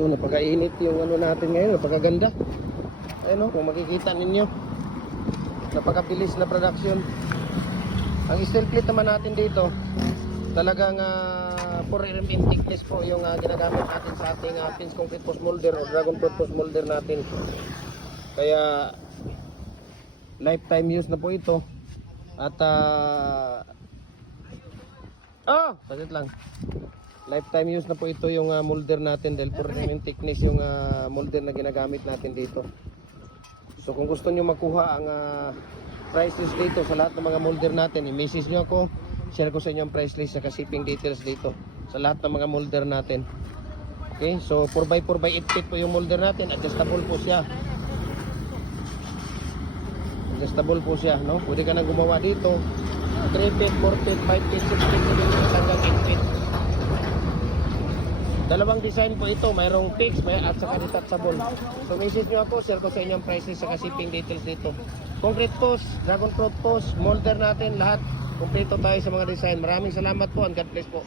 So napakainit yung ano natin ngayon, napakaganda. Ayun o, kung makikita ninyo, napakabilis na production. Ang steel plate naman natin dito, talagang 4 mm thickness po yung ginagamit natin sa ating pins concrete post molder o dragon fruit post molder natin. Kaya lifetime use na po ito. At saglit lang. Lifetime use na po ito yung molder natin dahil 4 mm thickness yung molder na ginagamit natin dito. So kung gusto nyo makuha ang price list dito sa lahat ng mga molder natin, i-message nyo ako, share ko sa inyo ang price list at shipping details dito sa lahat ng mga molder natin. Okay, so 4x4x8 feet po yung molder natin, adjustable po siya. Adjustable po siya, no? Pwede ka na gumawa dito 3 feet, 4 feet, 5 feet, 6 feet, 7 feet, hanggang 8 feet. Dalawang design po ito, mayroong fixed at saka detachable. So message nyo ako, share ko sa inyo ang prices sa shipping details dito. Concrete post, dragon fruit post, molder natin, lahat. Kompleto tayo sa mga design. Maraming salamat po and God bless po.